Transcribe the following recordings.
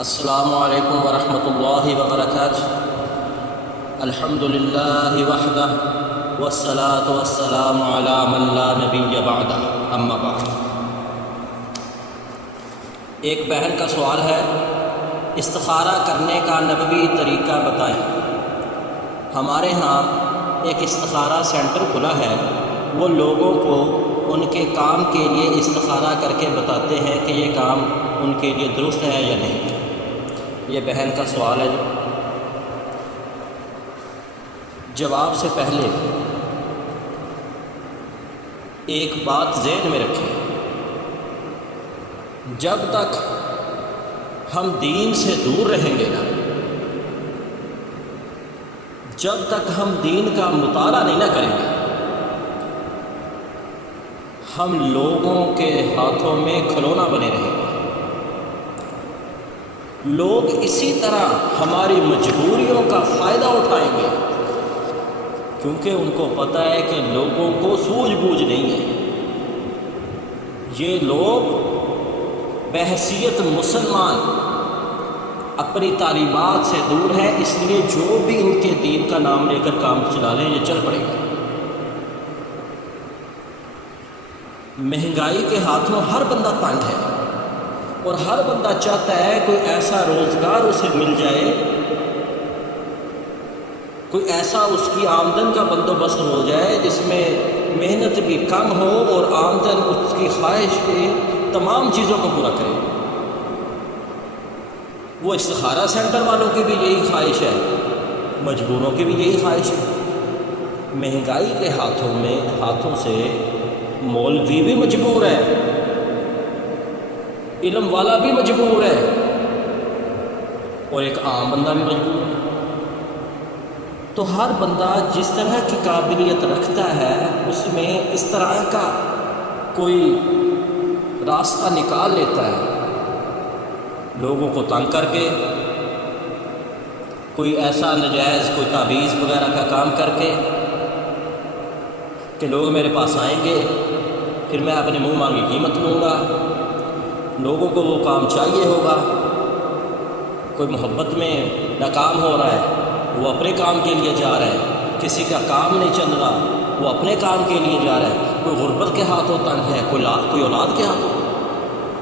السلام علیکم ورحمۃ اللہ وبرکاتہ۔ الحمد للہ وحدہ والصلاة والسلام علی من لا نبی بعدہ، اما بعد۔ ایک بہن کا سوال ہے، استخارہ کرنے کا نبوی طریقہ بتائیں۔ ہمارے ہاں ایک استخارہ سینٹر کھلا ہے، وہ لوگوں کو ان کے کام کے لیے استخارہ کر کے بتاتے ہیں کہ یہ کام ان کے لیے درست ہے یا نہیں۔ یہ بہن کا سوال ہے۔ جواب سے پہلے ایک بات ذہن میں رکھیں، جب تک ہم دین سے دور رہیں گے نا، جب تک ہم دین کا مطالعہ نہیں نہ کریں گے، ہم لوگوں کے ہاتھوں میں کھلونا بنے رہیں گے۔ لوگ اسی طرح ہماری مجبوریوں کا فائدہ اٹھائیں گے، کیونکہ ان کو پتہ ہے کہ لوگوں کو سوجھ بوجھ نہیں ہے۔ یہ لوگ بحیثیت مسلمان اپنی تعلیمات سے دور ہیں، اس لیے جو بھی ان کے دین کا نام لے کر کام چلا لیں یہ چل پڑے گا۔ مہنگائی کے ہاتھوں ہر بندہ تنگ ہے، اور ہر بندہ چاہتا ہے کوئی ایسا روزگار اسے مل جائے، کوئی ایسا اس کی آمدن کا بندوبست ہو جائے جس میں محنت بھی کم ہو اور آمدن اس کی خواہش کے تمام چیزوں کو پورا کرے۔ وہ استخارہ سینٹر والوں کی بھی یہی خواہش ہے، مجبوروں کی بھی یہی خواہش ہے۔ مہنگائی کے ہاتھوں سے مولوی بھی مجبور ہے، علم والا بھی مجبور ہے، اور ایک عام بندہ بھی مجبور ہے۔ تو ہر بندہ جس طرح کی قابلیت رکھتا ہے اس میں اس طرح کا کوئی راستہ نکال لیتا ہے، لوگوں کو تنگ کر کے، کوئی ایسا نجائز کوئی تعویذ وغیرہ کا کام کر کے کہ لوگ میرے پاس آئیں گے، پھر میں اپنے منہ مانگی قیمت لوں گا، لوگوں کو وہ کام چاہیے ہوگا۔ کوئی محبت میں ناکام ہو رہا ہے، وہ اپنے کام کے لیے جا رہا ہے، کسی کا کام نہیں چل رہا، وہ اپنے کام کے لیے جا رہا ہے، کوئی غربت کے ہاتھوں تنگ ہے، کوئی اولاد کے ہاتھوں،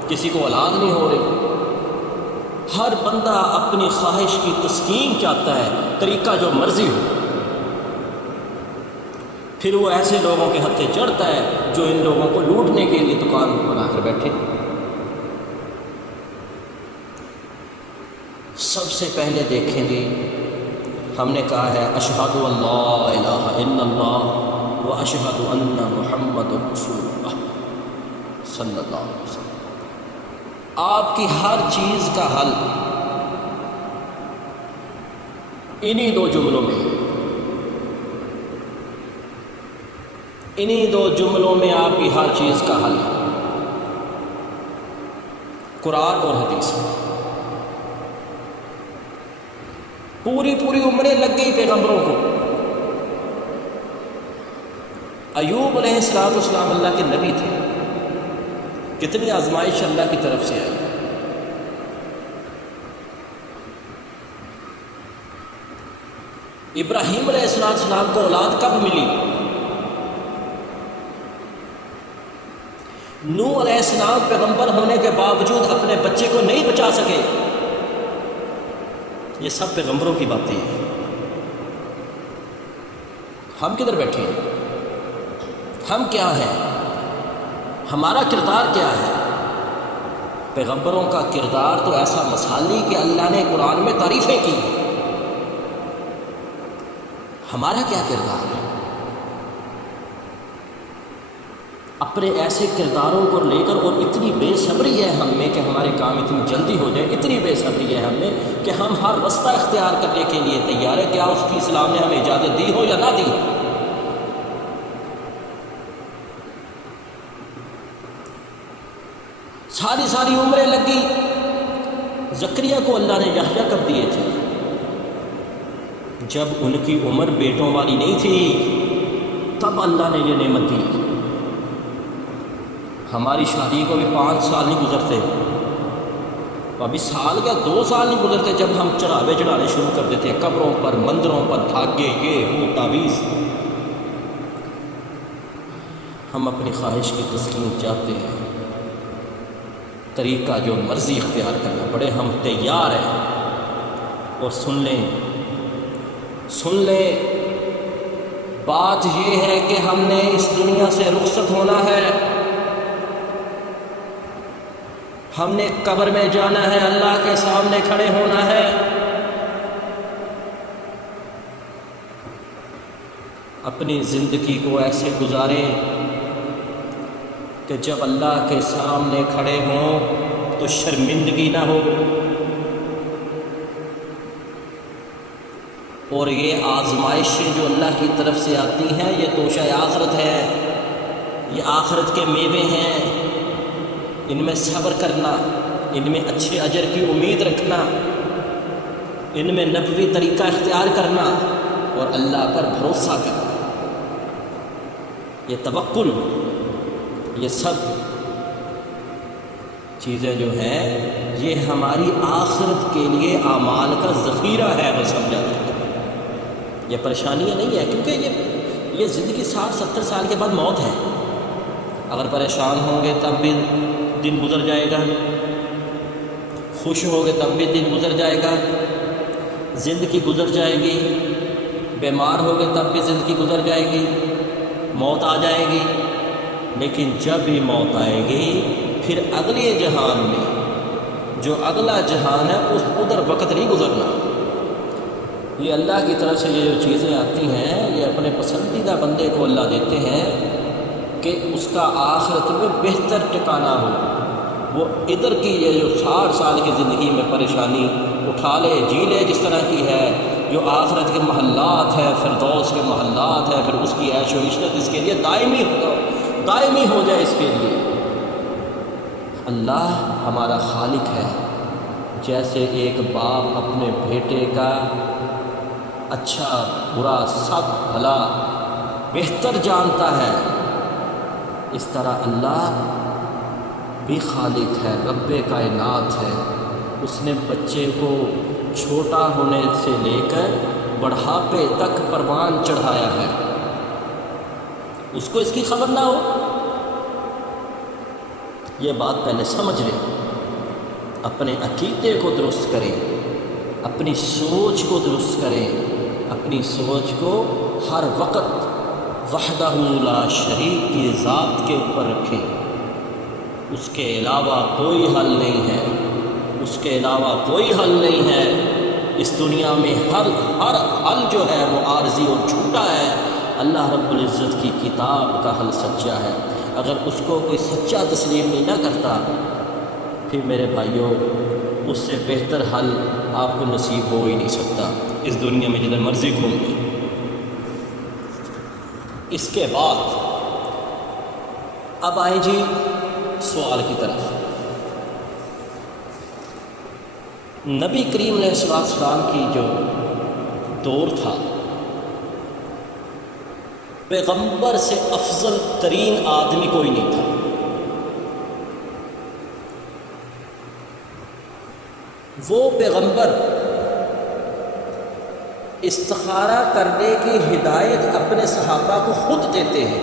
کسی کو اولاد نہیں ہو رہی۔ ہر بندہ اپنی خواہش کی تسکین چاہتا ہے، طریقہ جو مرضی ہو۔ پھر وہ ایسے لوگوں کے ہتھے چڑھتا ہے جو ان لوگوں کو لوٹنے کے لیے دکان بنا کر بیٹھے۔ سب سے پہلے دیکھیں گے، ہم نے کہا ہے اشہد ان لا الہ الا اللہ و اشہد ان محمد رسول اللہ صلی اللہ علیہ وسلم۔ آپ کی ہر چیز کا حل انہی دو جملوں میں ہے، انہی دو جملوں میں آپ کی ہر چیز کا حل ہے، قرآن اور حدیث میں۔ پوری عمریں لگ گئی پیغمبروں کو۔ ایوب علیہ السلام اللہ کے نبی تھے، کتنی آزمائش اللہ کی طرف سے آئی۔ ابراہیم علیہ السلام کو اولاد کب ملی؟ نوح علیہ السلام پیغمبر ہونے کے باوجود اپنے بچے کو نہیں بچا سکے۔ یہ سب پیغمبروں کی باتیں ہیں۔ ہم کدھر بیٹھے ہیں؟ ہم کیا ہیں؟ ہمارا کردار کیا ہے؟ پیغمبروں کا کردار تو ایسا مثالی کہ اللہ نے قرآن میں تعریفیں کی۔ ہمارا کیا کردار ہے؟ اپنے ایسے کرداروں کو لے کر، اور اتنی بے صبری ہے ہم میں کہ ہمارے کام اتنی جلدی ہو جائے، اتنی بے صبری ہے ہم میں کہ ہم ہر رستہ اختیار کرنے کے لیے تیار ہے، کیا اس کی اسلام نے ہمیں اجازت دی ہو یا نہ دی۔ ساری عمریں لگی۔ زکریا کو اللہ نے یحییٰ کب دیے تھے؟ جب ان کی عمر بیٹوں والی نہیں تھی، تب اللہ نے یہ نعمت دی۔ ہماری شادی کو بھی 5 سال نہیں گزرتے، ابھی سال یا 2 سال نہیں گزرتے جب ہم چڑھاوے چڑھانے شروع کر دیتے ہیں قبروں پر، مندروں پر، دھاگے، یہ وہ تعویذ۔ ہم اپنی خواہش کی تسکین چاہتے ہیں، طریقہ جو مرضی اختیار کرنا پڑے ہم تیار ہیں۔ اور سن لیں بات یہ ہے کہ ہم نے اس دنیا سے رخصت ہونا ہے، ہم نے قبر میں جانا ہے، اللہ کے سامنے کھڑے ہونا ہے۔ اپنی زندگی کو ایسے گزاریں کہ جب اللہ کے سامنے کھڑے ہوں تو شرمندگی نہ ہو۔ اور یہ آزمائشیں جو اللہ کی طرف سے آتی ہیں یہ توشہ آخرت ہے، یہ آخرت کے میوے ہیں، ان میں صبر کرنا، ان میں اچھے اجر کی امید رکھنا، ان میں نبوی طریقہ اختیار کرنا اور اللہ پر بھروسہ کرنا، یہ توکل، یہ سب چیزیں جو ہیں یہ ہماری آخرت کے لیے اعمال کا ذخیرہ ہے۔ وہ سمجھا جائے یہ پریشانیاں نہیں ہے، کیونکہ یہ زندگی 60-70 سال کے بعد موت ہے۔ اگر پریشان ہوں گے تب بھی دن گزر جائے گا، خوش ہو گے تب بھی دن گزر جائے گا، زندگی گزر جائے گی، بیمار ہو گے تب بھی زندگی گزر جائے گی، موت آ جائے گی۔ لیکن جب بھی موت آئے گی پھر اگلے جہان میں جو اگلا جہان ہے اس ادھر وقت نہیں گزرنا۔ یہ اللہ کی طرف سے یہ جو چیزیں آتی ہیں یہ اپنے پسندیدہ بندے کو اللہ دیتے ہیں کہ اس کا آخرت میں بہتر ٹھکانہ ہو۔ وہ ادھر کی یہ جو 60 سال کی زندگی میں پریشانی اٹھا لے، جی لے جس طرح کی ہے، جو آخرت کے محلات ہے، فردوس کے محلات ہے، پھر اس کی عیش و عشرت اس کے لیے دائمی ہو جائے اس کے لیے۔ اللہ ہمارا خالق ہے، جیسے ایک باپ اپنے بیٹے کا اچھا برا سب بھلا بہتر جانتا ہے، اس طرح اللہ بھی خالق ہے، رب کائنات ہے۔ اس نے بچے کو چھوٹا ہونے سے لے کر بڑھاپے تک پروان چڑھایا ہے، اس کو اس کی خبر نہ ہو۔ یہ بات پہلے سمجھ لیں، اپنے عقیدے کو درست کریں، اپنی سوچ کو درست کریں، اپنی سوچ کو ہر وقت وحدہ لا شریک کی ذات کے اوپر رکھیں۔ اس کے علاوہ کوئی حل نہیں ہے، اس کے علاوہ کوئی حل نہیں ہے۔ اس دنیا میں ہر حل جو ہے وہ عارضی اور جھوٹا ہے۔ اللہ رب العزت کی کتاب کا حل سچا ہے۔ اگر اس کو کوئی سچا تسلیم نہیں نہ کرتا پھر میرے بھائیوں اس سے بہتر حل آپ کو نصیب ہو ہی نہیں سکتا اس دنیا میں جدھر مرضی گھوم لیں۔ اس کے بعد اب آئیں جی سوال کی طرف۔ نبی کریم علیہ السلام کی جو دور تھا، پیغمبر سے افضل ترین آدمی کوئی نہیں تھا۔ وہ پیغمبر استخارہ کرنے کی ہدایت اپنے صحابہ کو خود دیتے ہیں۔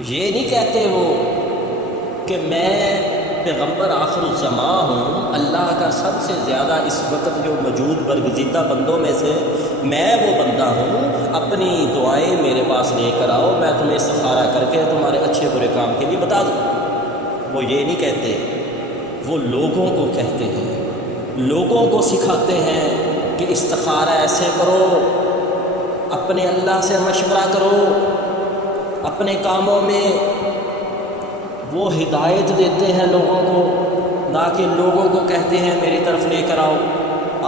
یہ نہیں کہتے وہ کہ میں پیغمبر آخر الزمان ہوں، اللہ کا سب سے زیادہ اس وقت جو موجود برگزیدہ بندوں میں سے میں وہ بندہ ہوں، اپنی دعائیں میرے پاس لے کر آؤ، میں تمہیں استخارہ کر کے تمہارے اچھے برے کام کے لیے بتا دوں۔ وہ یہ نہیں کہتے، وہ لوگوں کو کہتے ہیں، لوگوں کو سکھاتے ہیں کہ استخارہ ایسے کرو، اپنے اللہ سے مشورہ کرو، اپنے کاموں میں وہ ہدایت دیتے ہیں لوگوں کو، نہ کہ لوگوں کو کہتے ہیں میری طرف لے کر آؤ۔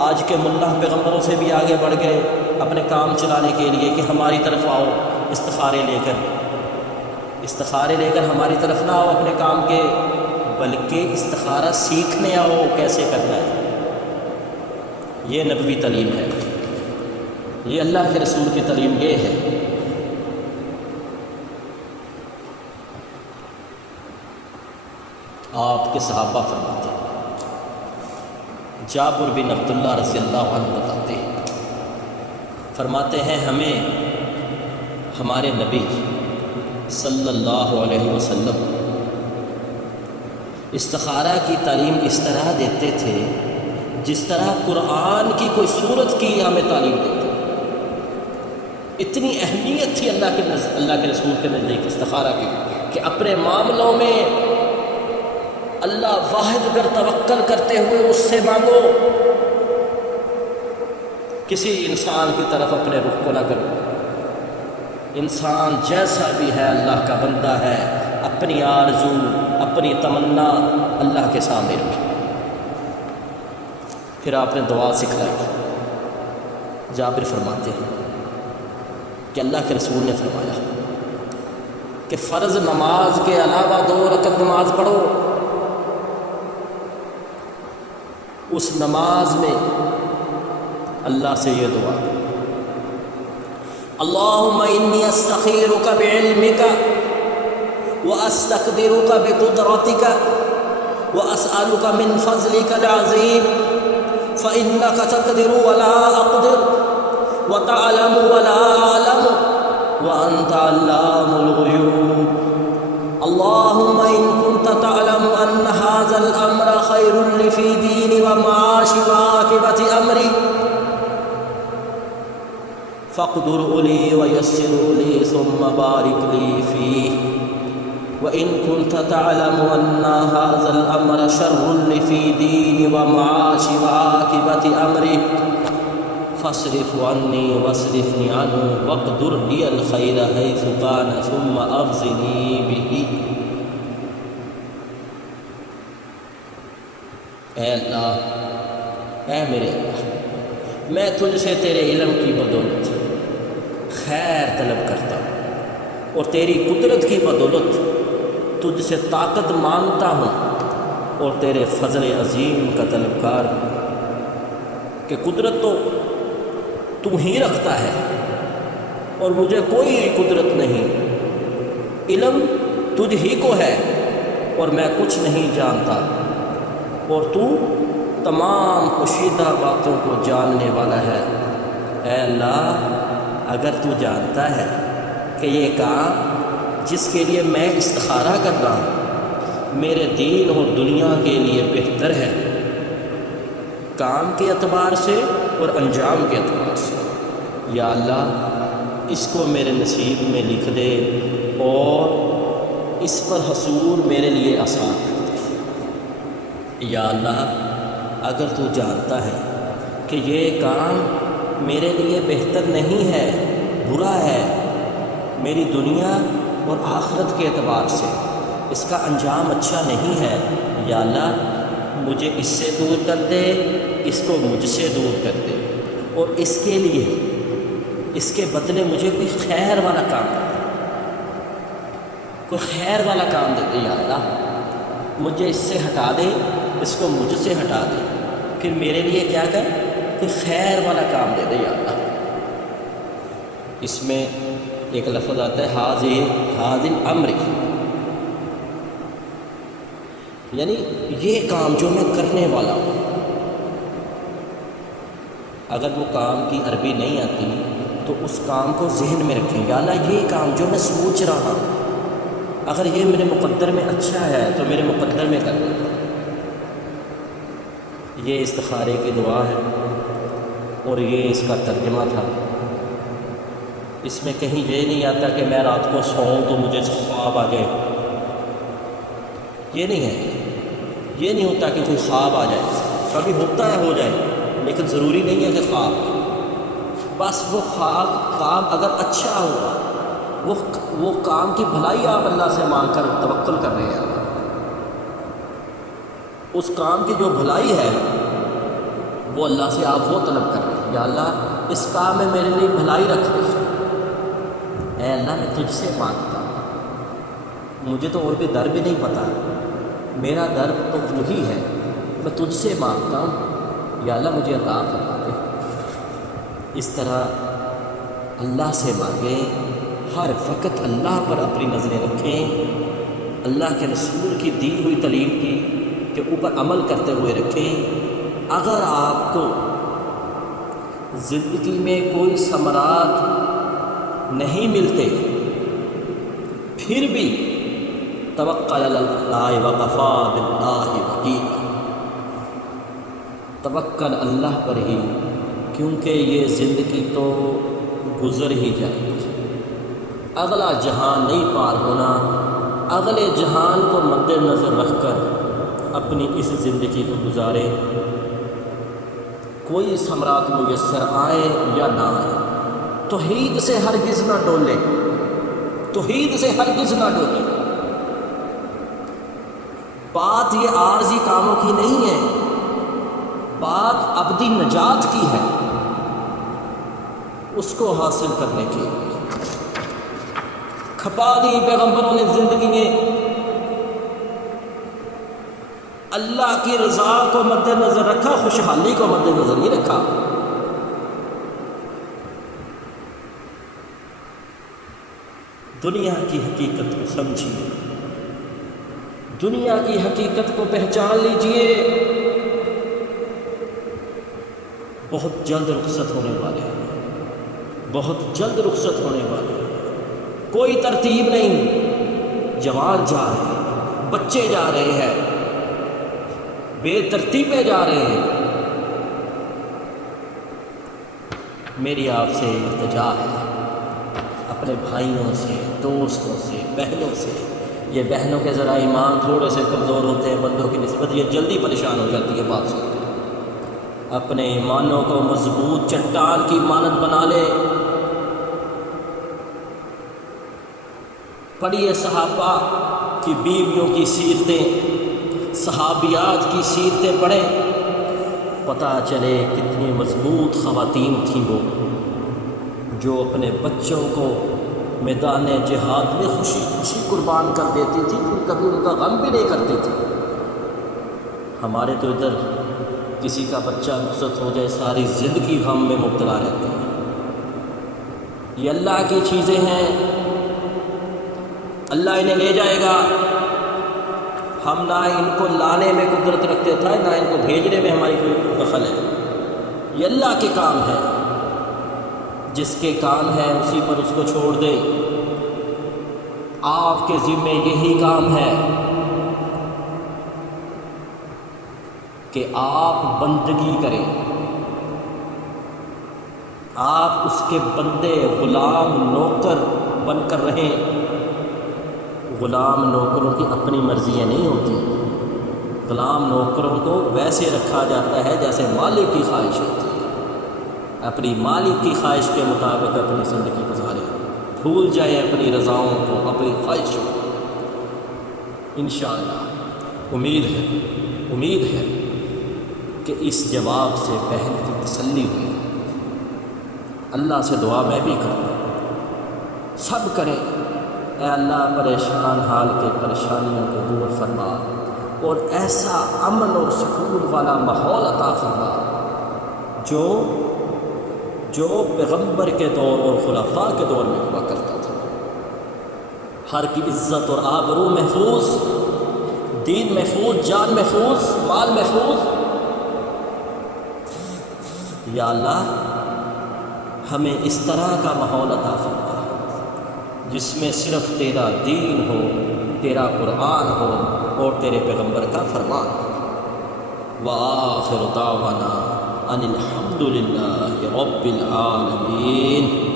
آج کے ملا پیغمبروں سے بھی آگے بڑھ گئے اپنے کام چلانے کے لیے کہ ہماری طرف آؤ استخارے لے کر ہماری طرف نہ آؤ اپنے کام کے، بلکہ استخارہ سیکھنے آؤ کیسے کرنا ہے۔ یہ نبوی تعلیم ہے، یہ اللہ کے رسول کی تعلیم یہ ہے۔ آپ کے صحابہ فرماتے ہیں، جابر بن عبداللہ رضی اللہ عنہ بتاتے ہیں، فرماتے ہیں ہمیں ہمارے نبی صلی اللہ علیہ وسلم استخارہ کی تعلیم اس طرح دیتے تھے جس طرح قرآن کی کوئی سورت کی ہمیں تعلیم دیتے۔ اتنی اہمیت تھی اللہ کے رسول کے نزدیک استخارہ کی کہ اپنے معاملوں میں اللہ واحد پر توکل کرتے ہوئے اس سے مانگو، کسی انسان کی طرف اپنے رخ کو نہ کرو۔ انسان جیسا بھی ہے اللہ کا بندہ ہے، اپنی آرزو اپنی تمنا اللہ کے سامنے رکھے۔ پھر آپ نے دعا سکھلائی۔ جابر فرماتے ہیں کہ اللہ کے رسول نے فرمایا کہ فرض نماز کے علاوہ 2 رکعت نماز پڑھو، اس نماز میں اللہ سے یہ دعا، اللہم انی استخیرک بعلمک واستقدرک بقدرتک واسألک من فضلک العظیم فإنک تقدر ولا اقدر وتعلم ولا اعلم وانت علام الغیوب اللہم ان كنت تعلم ان هذا الامر خیر لی فی دینی ومعاشی وعاقبت امری فاقدر لی ویسر لی ثم بارک لی فیہ وَإِن كُنْتَ تَعْلَمُ أَنَّ هَذَا الْأَمْرَ شَرٌّ لِّي فِي دِينِي وَمَعَاشِي وَعَاقِبَةِ أَمْرِي فَاصْرِفْ عَنِّي وَاصْرِفْنِي عَنْهُ وَاقْدُرْ لِيَ الْخَيْرَ حَيْثُ كَانَ ثُمَّ أَخْزِنِي بِهِ۔ اے اللہ، اے میرے اللہ، میں تجھ سے تیرے علم کی بدولت خیر طلب کرتا ہوں اور تیری قدرت کی بدولت تجھ سے طاقت مانگتا ہوں اور تیرے فضل عظیم کا طلبگار ہوں کہ قدرت تو تم ہی رکھتا ہے اور مجھے کوئی قدرت نہیں، علم تجھ ہی کو ہے اور میں کچھ نہیں جانتا، اور تو تمام پوشیدہ باتوں کو جاننے والا ہے۔ اے اللہ، اگر تو جانتا ہے کہ یہ کام جس کے لیے میں استخارہ کر رہا ہوں میرے دین اور دنیا کے لیے بہتر ہے، کام کے اعتبار سے اور انجام کے اعتبار سے، یا اللہ اس کو میرے نصیب میں لکھ دے اور اس پر حصول میرے لیے آسان کر دے۔ یا اللہ، اگر تو جانتا ہے کہ یہ کام میرے لیے بہتر نہیں ہے، برا ہے، میری دنیا اور آخرت کے اعتبار سے اس کا انجام اچھا نہیں ہے، یا اللہ مجھے اس سے دور کر دے، اس کو مجھ سے دور کر دے، اور اس کے لیے اس کے بدلے مجھے کوئی خیر والا کام دے دے، کوئی خیر والا کام دے دے۔ یا اللہ مجھے اس سے ہٹا دے، اس کو مجھ سے ہٹا دے، پھر میرے لیے کیا کر، کوئی خیر والا کام دے دے۔ یا اللہ، اس میں ایک لفظ آتا ہے حاضر امر، یعنی یہ کام جو میں کرنے والا ہوں، اگر وہ کام کی عربی نہیں آتی تو اس کام کو ذہن میں رکھیں، یا اللہ یہ کام جو میں سوچ رہا ہوں اگر یہ میرے مقدر میں اچھا ہے تو میرے مقدر میں کر دیں۔ یہ استخارے کی دعا ہے اور یہ اس کا ترجمہ تھا۔ اس میں کہیں یہ نہیں آتا کہ میں رات کو سوؤں تو مجھے خواب آ جائے، یہ نہیں ہے، یہ نہیں ہوتا کہ کوئی خواب آ جائے، کبھی ہوتا ہے ہو جائے، لیکن ضروری نہیں ہے کہ خواب، بس وہ خواب کام اگر اچھا ہوگا، وہ کام کی بھلائی آپ اللہ سے مانگ کر توکل کر رہے ہیں، اس کام کی جو بھلائی ہے وہ اللہ سے آپ وہ طلب کر رہے ہیں، یا اللہ اس کام میں میرے لیے بھلائی رکھ دے۔ اے اللہ میں تجھ سے مانگتا ہوں، مجھے تو اور بھی در بھی نہیں پتہ، میرا در تو وہی ہے، میں تجھ سے مانگتا ہوں، یا اللہ مجھے عطا فرما دے۔ اس طرح اللہ سے مانگیں، ہر وقت اللہ پر اپنی نظریں رکھیں اللہ کے رسول کی دی ہوئی تعلیم کی کے اوپر عمل کرتے ہوئے رکھیں۔ اگر آپ کو زندگی میں کوئی ثمرات نہیں ملتے، پھر بھی توکل علی اللہ وکفیٰ باللہ وکیلا، توکل اللہ پر ہی، کیونکہ یہ زندگی تو گزر ہی جائے گی، اگلا جہان نہیں پار ہونا۔ اگلے جہان کو مد نظر رکھ کر اپنی اس زندگی کو گزارے، کوئی ثمرات میسر آئے یا نہ آئے، توحید سے ہرگز نہ ڈولے، توحید سے ہرگز نہ ڈولے۔ بات یہ عارضی کاموں کی نہیں ہے، بات ابدی نجات کی ہے، اس کو حاصل کرنے کی۔ کھپا دی پیغمبروں نے زندگی میں اللہ کی رضا کو مد نظر رکھا، خوشحالی کو مد نظر نہیں رکھا۔ دنیا کی حقیقت کو سمجھیے، دنیا کی حقیقت کو پہچان لیجئے، بہت جلد رخصت ہونے والے ہیں، بہت جلد رخصت ہونے والے ہیں۔ کوئی ترتیب نہیں، جوان جا رہے ہیں، بچے جا رہے ہیں، بے ترتیبیں جا رہے ہیں۔ میری آپ سے التجا ہے، اپنے بھائیوں سے، دوستوں سے، بہنوں سے، یہ بہنوں کے ذرا ایمان تھوڑے سے کمزور ہوتے ہیں بندوں کی نسبت، یہ جلدی پریشان ہو جاتی ہے بات سن کے۔ اپنے ایمانوں کو مضبوط چٹان کی مانند بنا لے۔ پڑھیے صحابہ کی بیویوں کی سیرتیں، صحابیات کی سیرتیں پڑھیں، پتہ چلے کتنی مضبوط خواتین تھیں وہ، جو اپنے بچوں کو میدان جہاد میں خوشی خوشی قربان کر دیتی تھی، پھر کبھی ان کا غم بھی نہیں کرتی تھی۔ ہمارے تو ادھر کسی کا بچہ رخصت ہو جائے ساری زندگی غم میں مبتلا رہتے ہیں۔ یہ اللہ کی چیزیں ہیں، اللہ انہیں لے جائے گا، ہم نہ ان کو لانے میں قدرت رکھتے تھے، نہ ان کو بھیجنے میں ہماری کوئی دخل ہے۔ یہ اللہ کے کام ہے، جس کے کام ہے اسی پر اس کو چھوڑ دے۔ آپ کے ذمے یہی کام ہے کہ آپ بندگی کریں، آپ اس کے بندے، غلام، نوکر بن کر رہیں۔ غلام نوکروں کی اپنی مرضیاں نہیں ہوتی، غلام نوکروں کو ویسے رکھا جاتا ہے جیسے مالک کی خواہش ہوتی ہے۔ اپنی مالک کی خواہش کے مطابق اپنی زندگی گزارے، بھول جائے اپنی رضاؤں کو، اپنی خواہشوں کو۔ انشاءاللہ امید ہے کہ اس جواب سے بہن کی تسلی ہوئی۔ اللہ سے دعا میں بھی کروں، سب کریں، اے اللہ پریشان حال کے پریشانیوں کو دور فرما اور ایسا امن اور سکون والا ماحول عطا فرما جو پیغمبر کے دور اور خلفاء کے دور میں ہوا کرتا تھا۔ ہر کی عزت اور آبرو محفوظ، دین محفوظ، جان محفوظ، مال محفوظ۔ یا اللہ ہمیں اس طرح کا ماحول عطا فرما جس میں صرف تیرا دین ہو، تیرا قرآن ہو اور تیرے پیغمبر کا فرمان ہو۔ وآخر دعوانا ان الحمد للہ رب العالمین۔